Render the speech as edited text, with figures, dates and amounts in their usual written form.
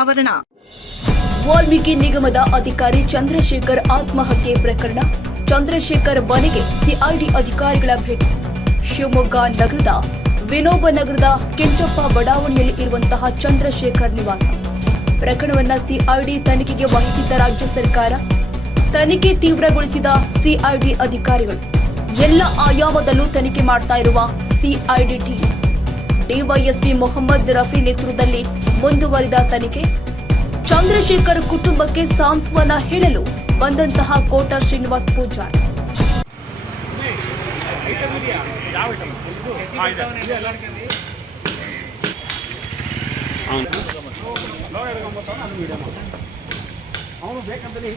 ಅನಾವರಣ. ವಾಲ್ಮೀಕಿ ನಿಗಮದ ಅಧಿಕಾರಿ ಚಂದ್ರಶೇಖರ್ ಆತ್ಮಹತ್ಯೆ ಪ್ರಕರಣ. ಚಂದ್ರಶೇಖರ್ ಮನೆಗೆ ಸಿಐಡಿ ಅಧಿಕಾರಿಗಳ ಭೇಟಿ. ಶಿವಮೊಗ್ಗ ನಗರದ ವಿನೋಬ ನಗರದ ಕೆಂಚಪ್ಪ ಬಡಾವಣೆಯಲ್ಲಿ ಇರುವಂತಹ ಚಂದ್ರಶೇಖರ್ ನಿವಾಸ. ಪ್ರಕರಣವನ್ನ ಸಿಐಡಿ ತನಿಖೆಗೆ ವಹಿಸಿದ್ದ ರಾಜ್ಯ ಸರ್ಕಾರ. ತನಿಖೆ ತೀವ್ರಗೊಳಿಸಿದ ಸಿಐಡಿ ಅಧಿಕಾರಿಗಳು. ಎಲ್ಲ ಆಯಾಮದಲ್ಲೂ ತನಿಖೆ ಮಾಡ್ತಾ ಇರುವ CID team. DYSP Mohammed Rafi ನೇತೃತ್ವದಲ್ಲಿ ಮುಂದುವರಿದ ತನಿಖೆ. ಚಂದ್ರಶೇಖರ್ ಕುಟುಂಬಕ್ಕೆ ಸಾಂತ್ವನ ಹೇಳಲು ಬಂದಂತಹ ಕೋಟ ಶ್ರೀನಿವಾಸ್ ಪೂಜಾರಿ. ಅವನು ಬೇಕಂತಲೇ